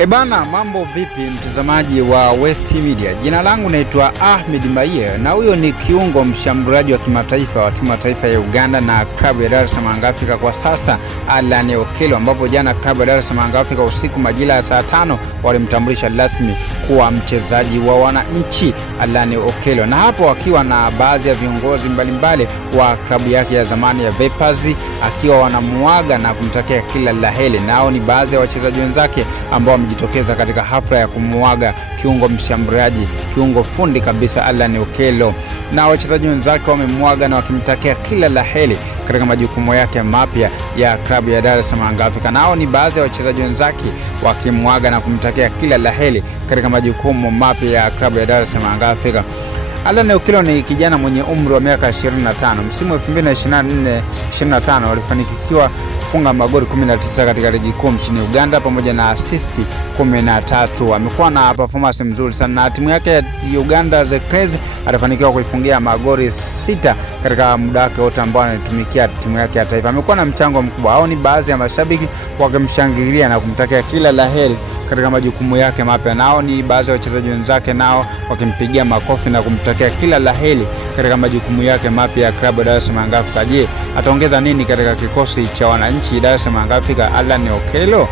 Ebana, mambo vipi mtazamaji wa West Media? Jina langu naitwa Ahmed Maiye na huyo ni kiungo mshambuliaji wa kimataifa wa timu ya taifa ya Uganda na klabu ya Dar es Salaam Afrika kwa sasa, Allan Okello, ambapo jana klabu ya Dar es Salaam Afrika usiku majira ya saa 5 walimtambulisha rasmi kuwa mchezaji wa wananchi Allan Okello, na hapo wakiwa na baadhi ya viongozi mbalimbali wa klabu yake ya zamani ya Vipers akiwa wanamuaga na kumtakia kila la heri. Nao ni baadhi ya wachezaji wenzake ambao wamejitokeza katika hafla ya kumuaga kiungo mshambuliaji, kiungo fundi kabisa Allan Okello, na wachezaji wenzake wamemuaga na wakimtakia kila la heri katika majukumu yake mapya ya klabu ya Dar es Salaam Afrika. Nao ni baadhi ya wachezaji wenzake wakimuaga na kumtakia kila la heri katika majukumu mapya ya klabu ya Dar es Salaam Afrika. Allan Okello ni kijana mwenye umri wa miaka 25. Msimu 2024-2025 walifanikiwa kufunga magoli 19 katika ligi kuu nchini Uganda pamoja na assist 13. Amekuwa na performance nzuri sana na timu yake ya Uganda The Crazy alifanikiwa kuifungia magoli 6 katika muda wake wote ambao anatumikia timu yake ya taifa. Amekuwa na mchango mkubwa. Hao ni baadhi ya mashabiki wakimshangilia na kumtakia kila la heri katika majukumu yake mapya. Nao ni baadhi ya wachezaji wenzake nao wakimpigia makofi na kumtakia kila la heri katika majukumu yake mapya ya klabu ya Dar es Salaam Afrika. Je, ataongeza nini katika kikosi cha wananchi Dar es Salaam Afrika Allan Okello?